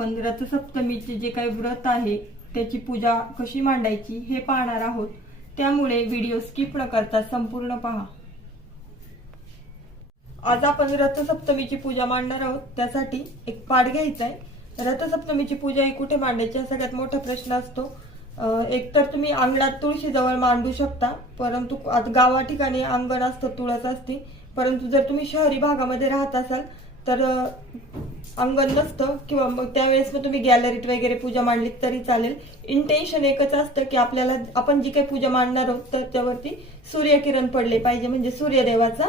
आपण रथसप्तमीचे जे काही व्रत आहे त्याची पूजा कशी मांडायची हे पाहणार आहोत. त्यामुळे व्हिडिओ स्किप न करता संपूर्ण पहा. आज आपण रथसप्तमीची पूजा मांडणार आहोत. त्यासाठी एक पाठ घ्यायचा आहे. रथसप्तमीची पूजा ही कुठे मांडायची हा सगळ्यात मोठा प्रश्न असतो. एकतर तुम्ही अंगणात तुळशी जवळ मांडू शकता परंतु आता गावा ठिकाणी अंगण असतं तुळस असते. परंतु जर तुम्ही शहरी भागामध्ये राहत असाल तर अंग अंगण नसतं किंवा मग त्यावेळेस मग तुम्ही गॅलरीत वगैरे पूजा मांडली तरी चालेल. इंटेन्शन एकच असतं की आपल्याला आपण जी काही पूजा मांडणार आहोत तर त्यावरती सूर्यकिरण पडले पाहिजे. म्हणजे सूर्यदेवाचा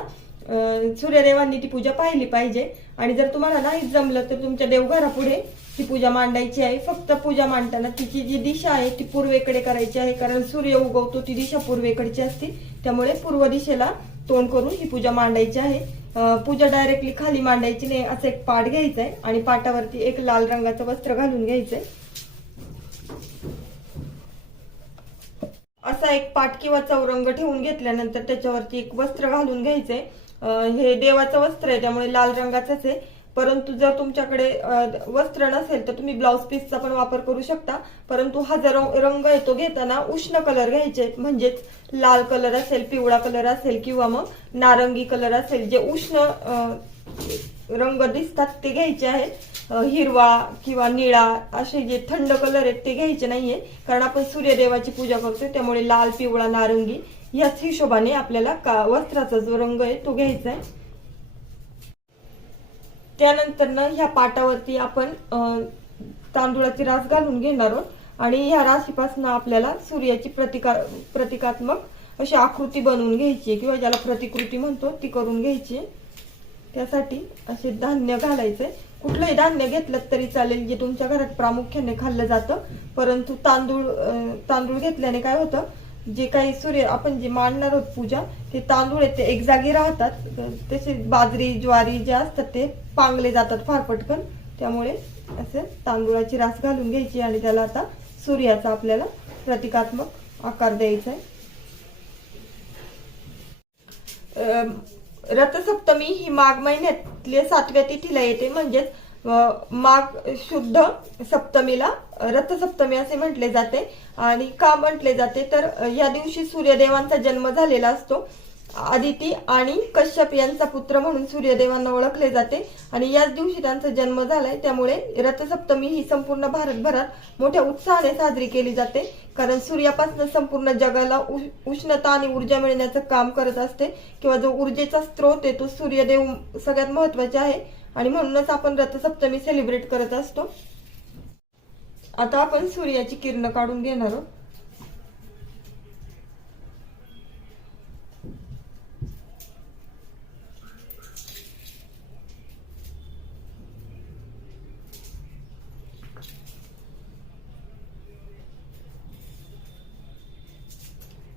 सूर्यदेवांनी ती पूजा पाहिली पाहिजे. आणि जर तुम्हाला नाही जमलं तर तुमच्या देवघरापुढे ती पूजा मांडायची आहे. फक्त पूजा मांडताना तिची जी दिशा आहे ती पूर्वेकडे करायची आहे. कारण सूर्य उगवतो ती दिशा पूर्वेकडची असते. त्यामुळे पूर्व दिशेला तोंड करून ही पूजा मांडायची आहे. पूजा डायरेक्टली खाली मांडायची नाही असं एक पाठ घ्यायचा आहे आणि पाटावरती एक लाल रंगाचं वस्त्र घालून घ्यायचंय. असा एक पाट किंवा चौरंग ठेवून घेतल्यानंतर त्याच्यावरती एक वस्त्र घालून घ्यायचंय. हे देवाचं वस्त्र आहे त्यामुळे लाल रंगाचंच आहे. परंतु जर तुमच्याकडे वस्त्र नसेल तर तुम्ही ब्लाउज पीसचा पण वापर करू शकता. परंतु हा जर रंग आहे तो घेताना उष्ण कलर घ्यायचे. आहेत. म्हणजेच लाल कलर असेल पिवळा कलर असेल किंवा मग नारंगी कलर असेल जे उष्ण रंग दिसतात ते घ्यायचे आहेत. हिरवा किंवा निळा असे जे थंड कलर आहेत ते घ्यायचे नाहीये. कारण आपण सूर्यदेवाची पूजा करतोय त्यामुळे लाल पिवळा नारंगी याच हिशोबाने आपल्याला का वस्त्राचा जो रंग आहे तो घ्यायचा आहे. त्यानंतर ना ह्या पाटावरती आपण तांदुळाची रास घालून घेणार आहोत. आणि ह्या राशीपासून आपल्याला सूर्याची प्रतिका प्रतिकात्मक अशी आकृती बनवून घ्यायची आहे किंवा ज्याला प्रतिकृती म्हणतो ती करून घ्यायची आहे. त्यासाठी असे धान्य घालायचंय. कुठलंही धान्य घेतलं तरी चालेल जे तुमच्या घरात प्रामुख्याने खाल्लं जातं. परंतु तांदूळ तांदूळ घेतल्याने काय होतं? जे काही सूर्य आपण जे मांडणार आहोत पूजा ते तांदूळ आहेत ते एक जागी राहतात. तसे बाजरी ज्वारी जे असतात ते पांगले जातात फार पटकन. त्यामुळे असे तांदूळाची रास घालून घ्यायची आणि त्याला आता सूर्याचा आपल्याला प्रतिकात्मक आकार द्यायचा आहे रथसप्तमी ही माघ महिन्यातल्या सातव्या तिथीला येते. म्हणजेच माघ शुद्ध सप्तमीला रथसप्तमी असे म्हटले जाते. आणि का म्हटले जाते? तर या दिवशी सूर्यदेवांचा जन्म झालेला असतो. आदिती आणि कश्यप यांचा पुत्र म्हणून सूर्यदेवांना ओळखले जाते. आणि याच दिवशी त्यांचा जन्म झालाय. त्यामुळे रथसप्तमी ही संपूर्ण भारतभरात मोठ्या उत्साहाने साजरी केली जाते. कारण सूर्यापासून संपूर्ण जगाला उष्णता आणि ऊर्जा मिळण्याचं काम करत असते. किंवा जो ऊर्जेचा स्रोत आहे तो सूर्यदेव सगळ्यात महत्त्वाचा आहे. आणि म्हणूनच आपण रथसप्तमी सेलिब्रेट करत असतो. आता आपण सूर्याची किरण काढून घेणार आहोत.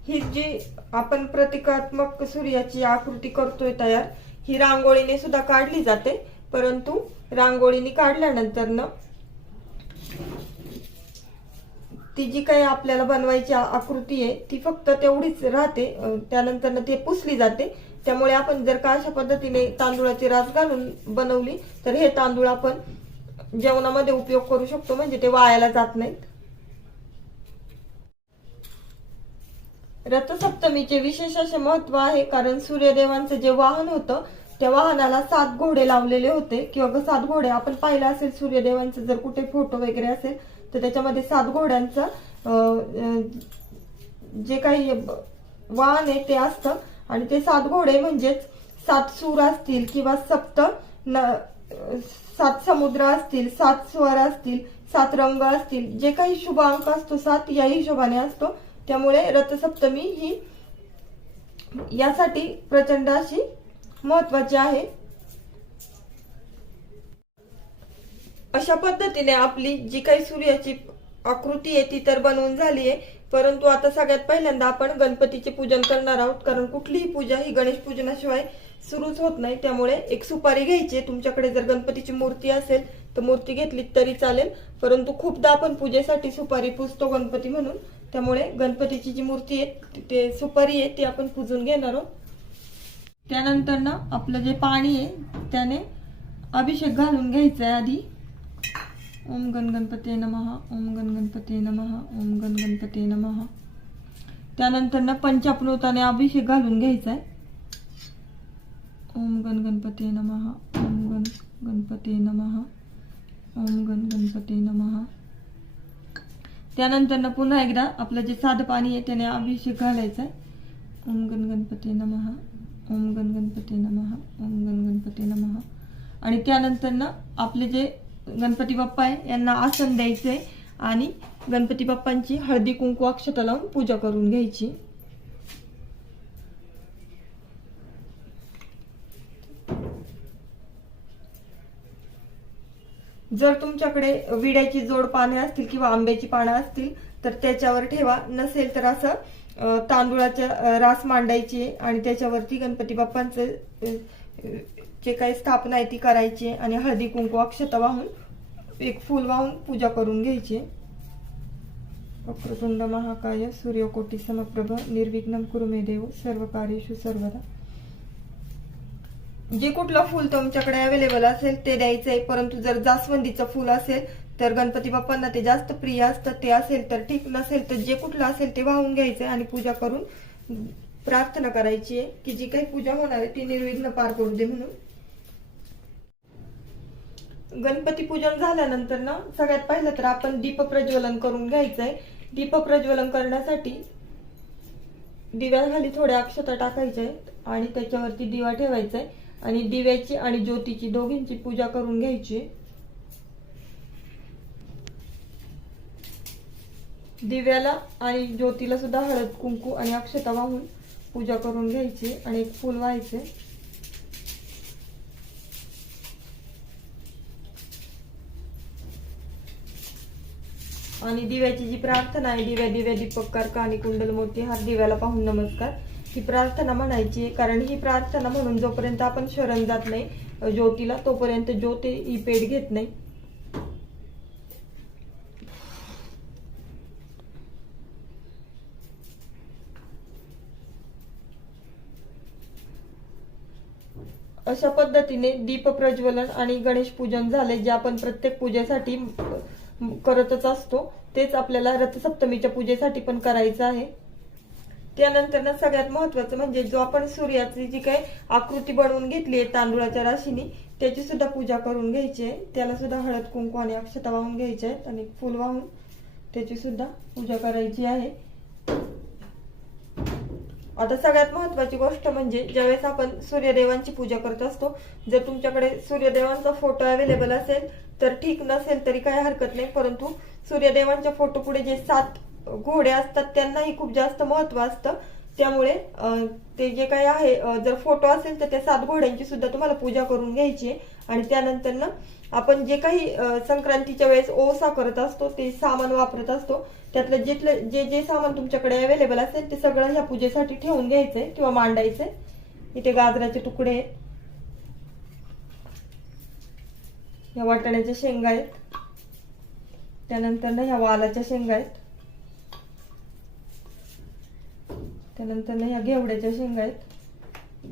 ही जी आपण प्रतिकात्मक सूर्याची आकृती करतोय तयार ही रांगोळीने सुद्धा काढली जाते. परंतु रांगोळीने काढल्यानंतर ना ती जी काही आपल्याला बनवायची आकृती आहे ती फक्त तेवढीच राहते. त्यानंतर ते पुसली जाते. त्यामुळे आपण जर का अशा पद्धतीने तांदूळाची रास घालून बनवली तर हे तांदूळ आपण जेवणामध्ये उपयोग करू शकतो म्हणजे ते वायाला जात नाहीत. रथसप्तमीचे विशेष असे महत्त्व आहे कारण सूर्यदेवांचं जे वाहन होतं त्या वाहनाला सात घोडे लावलेले होते. किंवा सात घोडे आपण पाहिलं असेल सूर्यदेवांचं जर कुठे फोटो वगैरे असेल तर त्याच्यामध्ये सात घोड्यांचं जे काही वाहन आहे ते असतं. आणि ते सात घोडे म्हणजेच सात सूर असतील किंवा सप्त न सात समुद्र असतील सात स्वर असतील सात रंग असतील जे काही शुभ अंक असतो सात या हिशोबाने असतो. त्यामुळे रथसप्तमी ही यासाठी प्रचंड अशी महत्त्वाचे आहे. अशा पद्धतीने आपली जी काही सूर्याची आकृती आहे ती तर बनवून झाली आहे. परंतु आता सगळ्यात पहिल्यांदा आपण गणपतीचे पूजन करणार आहोत. कारण कुठलीही पूजा ही गणेश पूजनाशिवाय सुरूच होत नाही. त्यामुळे एक सुपारी घ्यायची आहे. तुमच्याकडे जर गणपतीची मूर्ती असेल तर मूर्ती घेतली तरी चालेल. परंतु खूपदा आपण पूजेसाठी सुपारी पुजतो गणपती म्हणून. त्यामुळे गणपतीची जी मूर्ती आहे ते सुपारी आहे ती आपण पुजून घेणार आहोत. त्यानंतर ना आपलं जे पाणी आहे त्याने अभिषेक घालून घ्यायचा आहे आधी. ओम गण गणपती नमः ओम गण गणपती नमः ओम गण गणपते नमः. त्यानंतर ना पंचापनोताने अभिषेक घालून घ्यायचा आहे ओम गण गणपते नमः ओम गण गणपती नमः ओम गण गणपती नमः. त्यानंतर ना पुन्हा एकदा आपलं जे साधं पाणी आहे त्याने अभिषेक घालायचा आहे ओम गण गणपती नमः ओम गण गणपती नमहा ओम गण गणपती नमहा आणि त्यानंतर ना आपले जे गणपती बाप्पा आहे यांना आसन द्यायचं आहे आणि गणपती बाप्पांची हळदी कुंकू अक्षता लावून पूजा करून घ्यायची. जर तुमच्याकडे विड्याची जोड पाने असतील किंवा आंब्याची पानं असतील तर त्याच्यावर ठेवा. नसेल तर असं तांदुळाच्या रास मांडायची आणि त्याच्यावरती गणपती बाप्पांचे जे काही स्थापना आहे ती करायची आणि हळदी कुंकू अक्षता वाहून एक फूल वाहून पूजा करून घ्यायची. वक्रतुंड महाकाय सूर्यकोटी समप्रभ निर्विघ्न कुरुमे देव सर्व कार्यशु सर्वदा. जे कुठलं फुल तुमच्याकडे अवेलेबल असेल ते द्यायचं आहे परंतु जर जास्वंदीचं फुल असेल तर गणपती बाप्पांना ते जास्त प्रिय असतं ते असेल तर ठीक नसेल तर जे कुठलं असेल ते वाहून घ्यायचं आणि पूजा करून प्रार्थना करायची आहे की जी काही पूजा होणार आहे ती निर्विघ्न पार पडू दे म्हणून. गणपती पूजन झाल्यानंतर ना सगळ्यात पहिलं तर आपण दीप प्रज्वलन करून घ्यायचंय. दीप प्रज्वलन करण्यासाठी दिव्याखाली थोड्या अक्षता टाकायच्या आहेत आणि त्याच्यावरती दिवा ठेवायचा आहे. आणि दिव्याची आणि ज्योतीची दोघींची पूजा करून घ्यायची दिव्याला आणि ज्योतीला सुद्धा हळद कुंकू आणि अक्षता वाहून पूजा करून घ्यायची आणि एक फुल व्हायचे आणि दिव्याची जी प्रार्थना आहे दिव्या दिव्या दीपककार कानी कुंडल मोती हा दिव्याला पाहून नमस्कार ही प्रार्थना म्हणायची आहे. कारण ही प्रार्थना म्हणून जोपर्यंत आपण शरण जात नाही ज्योतीला तोपर्यंत ज्योती ही पेट घेत नाही अशा पद्धतीने दीप प्रज्वलन आणि गणेश पूजन झाले जे आपण प्रत्येक पूजेसाठी करतच असतो. तेच आपल्याला रथसप्तमीच्या पूजेसाठी पण करायचं आहे. त्यानंतर ना सगळ्यात महत्वाचं म्हणजे जो आपण सूर्याची जी काही आकृती बनवून घेतली आहे तांदुळाच्या राशीनी त्याची सुद्धा पूजा करून घ्यायची आहे. त्याला सुद्धा हळद कुंकू आणि अक्षता वाहून घ्यायचे आहेत आणि फुल वाहून त्याची सुद्धा पूजा करायची आहे. आता सगळ्यात महत्वाची गोष्ट म्हणजे ज्यावेळेस आपण सूर्यदेवांची पूजा करत असतो जर तुमच्याकडे सूर्यदेवांचा फोटो अवेलेबल असेल तर ठीक नसेल तरी काही हरकत नाही परंतु सूर्यदेवांच्या फोटो पुढे जे सात घोडे असतात त्यांनाही खूप जास्त महत्त्व असतं. त्यामुळे ते जे काही आहे जर फोटो असेल तर त्या सात घोड्यांची सुद्धा तुम्हाला पूजा करून घ्यायची आहे. आणि त्यानंतर ना आपण जे काही संक्रांतीच्या वेळेस ओसा करत असतो ते सामान वापरत असतो. त्यातलं जिथलं जे जे सामान तुमच्याकडे अवेलेबल असेल ते सगळं ह्या पूजेसाठी ठेवून घ्यायचंय किंवा मांडायचंय इथे गाजराचे तुकडे आहेत. ह्या वाटाण्याच्या शेंगा आहेत. त्यानंतर ना ह्या वालाच्या शेंगा आहेत. त्यानंतर ना ह्या घेवड्याच्या शेंगा आहेत.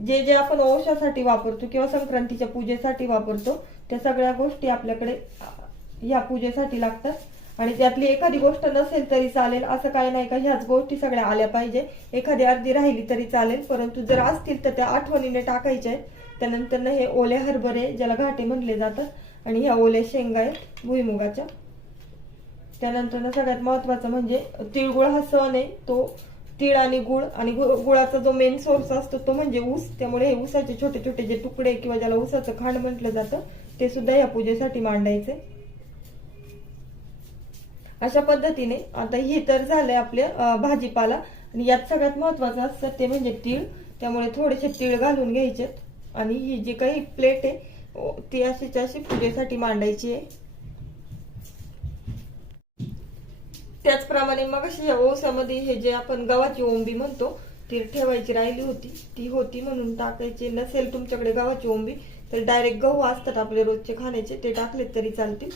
जे जे आपण औषधासाठी वापरतो किंवा संक्रांतीच्या पूजेसाठी वापरतो त्या सगळ्या गोष्टी आपल्याकडे या ह्या पूजेसाठी लागतात. आणि त्यातली एखादी गोष्ट नसेल तरी चालेल असं काही नाही का ह्याच गोष्टी सगळ्या आल्या पाहिजे. एखादी अर्धी राहिली तरी चालेल परंतु जर असतील तर त्या आठवणीने टाकायच्या आहेत. त्यानंतर ना हे ओले हरभरे ज्याला घाटे म्हणले जातात आणि ह्या ओल्या शेंगा आहेत भुईमुगाच्या. त्यानंतर ना सगळ्यात महत्वाचं म्हणजे तिळगुळ हा सण आहे तो तीळ आणि गुळ आणि गु- गुळाचा जो मेन सोर्स असतो तो म्हणजे ऊस. त्यामुळे हे ऊसाचे छोटे छोटे जे तुकडे किंवा ज्याला ऊसाचं खांड म्हटलं जातं ते सुद्धा या पूजेसाठी मांडायचे. अशा पद्धतीने आता हे तर झालंय आपले भाजीपाला. आणि यात सगळ्यात महत्वाचं असतं ते म्हणजे तीळ. त्यामुळे थोडेसे तीळ घालून घ्यायचेत. आणि ही जी काही प्लेट आहे ती अशीच अशी पूजेसाठी मांडायची आहे. त्याचप्रमाणे मग या ओसामध्ये हे जे आपण गव्हाची ओंबी म्हणतो ती ठेवायची राहिली होती. ती होती म्हणून टाकायची. नसेल तुमच्याकडे गव्हाची ओंबी तर डायरेक्ट गहू असतात आपले रोजचे खाण्याचे ते टाकलेत तरी चालतील.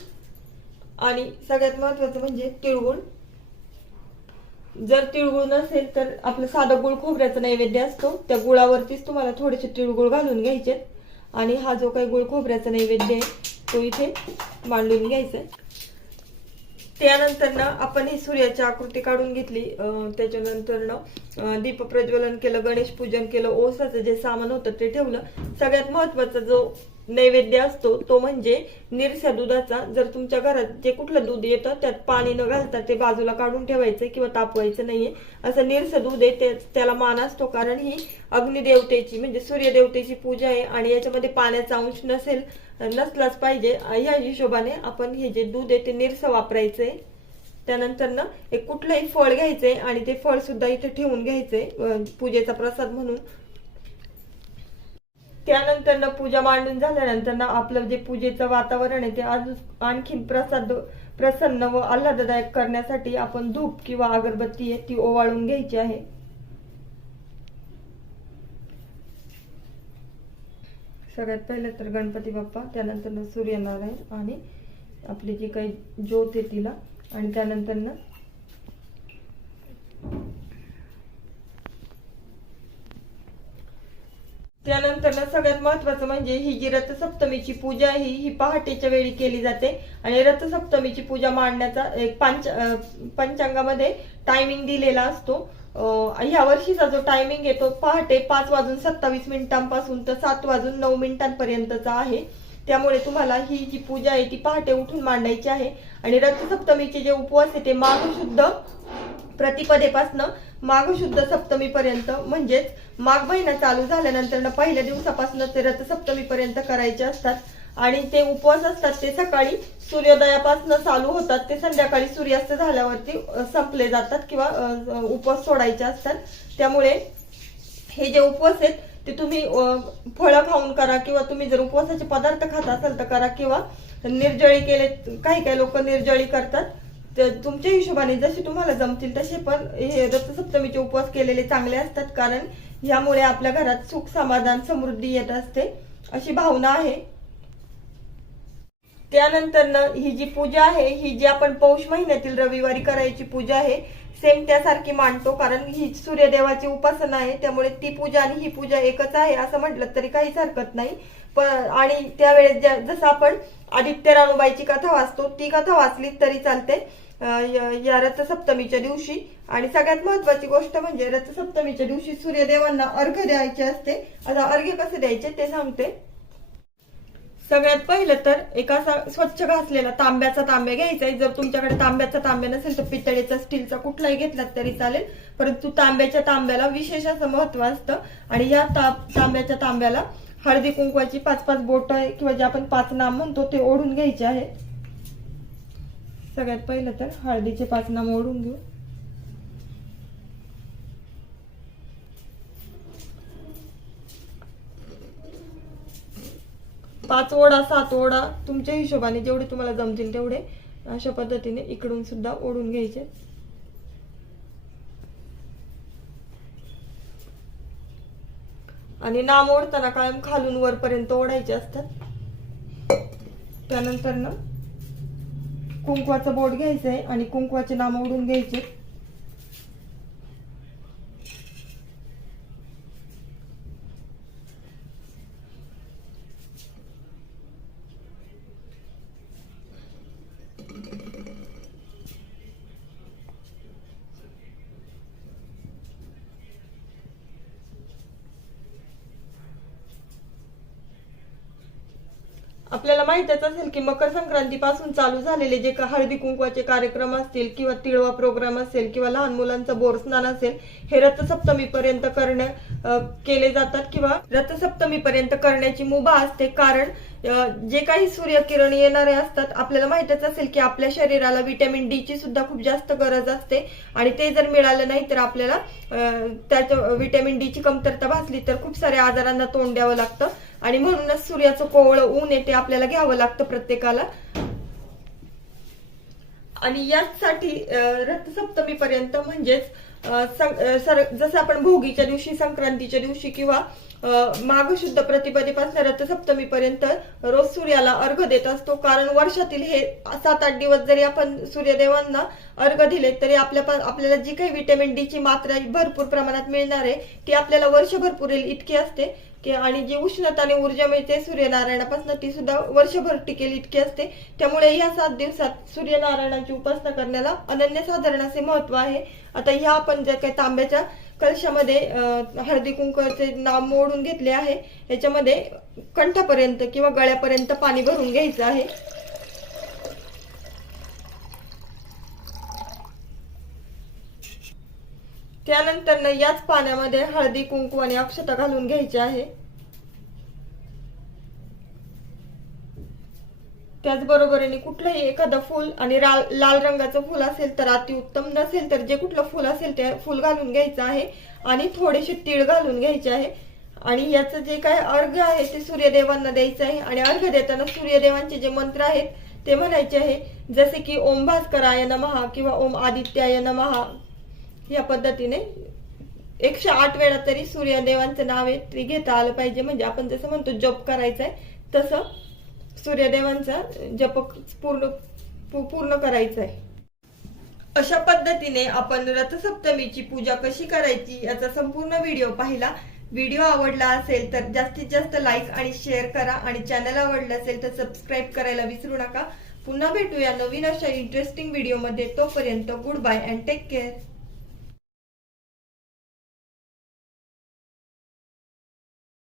आणि सगळ्यात महत्वाचं म्हणजे तिळगुळ. जर तिळगुळ नसेल तर आपलं साधं गुळ खोबऱ्याचा नैवेद्य असतो. त्या गुळावरतीच तुम्हाला थोडेसे तिळगुळ घालून घ्यायचे. आणि हा जो काही गुळ खोबऱ्याचा नैवेद्य आहे तो इथे मांडून घ्यायचा आहे. त्यानंतर ना आपण ही सूर्याची आकृती काढून घेतली. त्याच्यानंतर ना दीप प्रज्वलन केलं गणेश पूजन केलं ओसाचं जे सामान होतं ते ठेवलं. सगळ्यात महत्त्वाचा जो नैवेद्य असतो तो म्हणजे निरस्या दुधाचा. जर तुमच्या घरात जे कुठलं दूध येतं त्यात पाणी न घालता ते बाजूला काढून ठेवायचं किंवा तापवायचं नाहीये. असं निरस दूध आहे ते त्याला मान असतो. कारण ही अग्निदेवतेची म्हणजे सूर्यदेवतेची पूजा आहे आणि याच्यामध्ये पाण्याचा अंश नसेल नसलाच पाहिजे. ह्या हिशोबाने आपण हे जे दूध आहे ते निरस वापरायचंय त्यानंतर ना एक कुठलंही फळ घ्यायचंय आणि ते फळ सुद्धा इथे ठेवून घ्यायचंय पूजेचा प्रसाद म्हणून. त्यानंतर ना पूजा मांडून झाल्यानंतर ना आपलं जे पूजेचं वातावरण आहे ते अजून आणखीन प्रसाद प्रसन्न व आल्हाददायक करण्यासाठी आपण धूप किंवा अगरबत्ती आहे ती ओवाळून घ्यायची आहे. सगळ्यात पहिले तर गणपती बाप्पा त्यानंतर ना सूर्यनारायण आणि आपली जी काही ज्योत आहे तिला. आणि त्यानंतर त्यानंतर सगळ्यात महत्वाचं म्हणजे ही जी रथसप्तमीची पूजा ही ही पहाटेच्या वेळी केली जाते. आणि रथसप्तमीची पूजा मांडण्याचा एक पंच पंचांगामध्ये टायमिंग दिलेला असतो. ह्या वर्षीचा जो टायमिंग आहे तो पहाटे पाच वाजून सत्तावीस मिनिटांपासून तर सात वाजून नऊ मिनिटांपर्यंतचा आहे. त्यामुळे तुम्हाला ही जी पूजा आहे ती पहाटे उठून मांडायची आहे. आणि रथसप्तमीचे जे उपवास आहे ते माघ शुद्ध प्रतिपदेपासनं माघ शुद्ध सप्तमी पर्यंत म्हणजेच माघ महिना चालू झाल्यानंतर ना पहिल्या दिवसापासून ते रथसप्तमी पर्यंत करायचे असतात. आणि ते उपवास असतात ते सकाळी सूर्योदयापासून चालू होतात. ते संध्याकाळी सूर्यास्त झाल्यावरती संपले जातात किंवा उपवास सोडायचे असतात. त्यामुळे हे जे उपवास आहेत ते तुम्ही फळं खाऊन करा किंवा तुम्ही जर उपवासाचे पदार्थ खात असाल तर करा किंवा निर्जळी केले काही काही लोक निर्जळी करतात. तर तुमच्या हिशोबाने जसे तुम्हाला जमतील तसे पण हे रथसप्तमीचे उपवास केलेले चांगले असतात. कारण यामुळे आपल्या घरात सुख समाधान समृद्धी येत असते. अशी भावना आहे. त्यानंतर ना ही जी पूजा आहे ही जी आपण पौष महिन्यातील रविवारी करायची पूजा आहे सेम त्यासारखी मांडतो कारण ही सूर्यदेवाची उपासना आहे त्यामुळे ती पूजा आणि ही पूजा एकच आहे असं म्हटलं तरी काहीच हरकत नाही. आणि त्यावेळेस जसं आपण आदित्य राणूबाईची कथा वाचतो ती कथा वाचली तरी चालते. या रथसप्तमीच्या दिवशी. आणि सगळ्यात महत्वाची गोष्ट म्हणजे रथसप्तमीच्या दिवशी सूर्यदेवांना अर्घ द्यायचे असते. आता अर्घ्य कसे द्यायचे ते सांगते. सगळ्यात पहिलं तर एका असा स्वच्छ घासलेला तांब्याचा तांब्या घ्यायचा आहे जर तुमच्याकडे तांब्याचा तांब्या नसेल तर पितळेचा स्टीलचा कुठलाही घेतला तरी चालेल. परंतु तांब्याच्या तांब्याला विशेष असं महत्त्व असतं. आणि या तांब्याच्या तांब्याला हळदी कुंकवाची पाच पाच बोट किंवा जे आपण पाच नाम म्हणतो ते ओढून घ्यायचे आहे. सगळ्यात पहिलं तर हळदीचे पाच नाम ओढून घेऊ. पाच ओढा सात ओढा तुमच्या हिशोबाने जेवढे तुम्हाला जमतील तेवढे अशा पद्धतीने इकडून सुद्धा ओढून घ्यायचे. आणि नाम ओढताना कायम खालून वरपर्यंत ओढायचे असतात. त्यानंतर ना कुंकवाचं बोट घ्यायचंय आणि कुंकवाचे नाम ओढून घ्यायचे. आपल्याला माहितच असेल की मकर संक्रांती पासून चालू झालेले जे का- हळदी कुंकवाचे कार्यक्रम असतील किंवा तिळवा प्रोग्राम असेल किंवा लहान मुलांचं बोरस्नान असेल हे रथसप्तमी पर्यंत करण्या केले जातात किंवा रथसप्तमी पर्यंत करण्याची मुभा असते. कारण जे काही सूर्यकिरण येणारे असतात आपल्याला माहितच असेल की आपल्या शरीराला व्हिटॅमिन डी ची सुद्धा खूप जास्त गरज असते. आणि ते जर मिळालं नाही तर आपल्याला अ, व्हिटॅमिन डी ची कमतरता भासली तर खूप साऱ्या आजारांना तोंड द्यावं लागतं. आणि म्हणूनच सूर्याचं कोवळं ऊन येते ते आपल्याला घ्यावं लागतं प्रत्येकाला. आणि याचसाठी रथसप्तमी पर्यंत म्हणजेच सर- जसं आपण भोगीच्या दिवशी संक्रांतीच्या दिवशी किंवा माघशुद्ध माघ शुद्ध प्रतिपदेपासून रथसप्तमी पर्यंत रोज सूर्याला अर्घ देत असतो. कारण वर्षातील हे सात आठ दिवस जरी आपण सूर्यदेवांना अर्घ दिले तरी आपल्या आपल्याला जी काही व्हिटॅमिन डी ची मात्रा भरपूर प्रमाणात मिळणार आहे ती आपल्याला वर्षभर पुरेल इतकी असते. की आणि जी उष्णता आणि ऊर्जा मिळते सूर्यनारायणापासून ती सुद्धा वर्षभर टिकेल इतकी असते. त्यामुळे या सात दिवसात सूर्यनारायणाची उपासना करण्याला अनन्यसाधारण असे महत्त्व आहे. आता ह्या आपण ज्या काही तांब्याच्या कलशामध्ये हळदी कुंकवाचे नाव मोडून घेतले आहे. याच्यामध्ये कंठापर्यंत किंवा गळ्यापर्यंत पाणी भरून घ्यायचं आहे. त्यानंतर याच पाण्यामध्ये हळदी कुंकू आणि अक्षता घालून घ्यायची आहे. त्याचबरोबरीने कुठलंही एखादं फूल आणि लाल रंगाचं फूल असेल तर अतिउत्तम नसेल तर जे कुठलं फूल असेल ते फूल घालून घ्यायचं आहे आणि थोडेसे तीळ घालून घ्यायचे आहे. आणि याचं जे काय अर्घ आहे ते सूर्यदेवांना द्यायचं आहे आणि अर्घ देताना सूर्यदेवांचे जे मंत्र आहेत ते म्हणायचे आहे जसे की ओम भास्कराय नमहा किंवा ओम आदित्याय नमहा या पद्धतीने एकशे आठ वेळा तरी सूर्यदेवांचं नाव आहे ते घेता आलं पाहिजे. म्हणजे आपण जसं म्हणतो जप करायचं आहे तसं सूर्यदेवांचा जप पूर्ण पूर्ण करायचा आहे. अशा पद्धतीने आपण रथसप्तमीची पूजा कशी करायची याचा संपूर्ण व्हिडिओ पाहिला. व्हिडिओ आवडला असेल तर जास्तीत जास्त लाईक आणि शेअर करा आणि चॅनल आवडलं असेल तर सबस्क्राईब करायला विसरू नका. पुन्हा भेटूया नवीन अशा इंटरेस्टिंग व्हिडिओमध्ये तोपर्यंत good bye and take care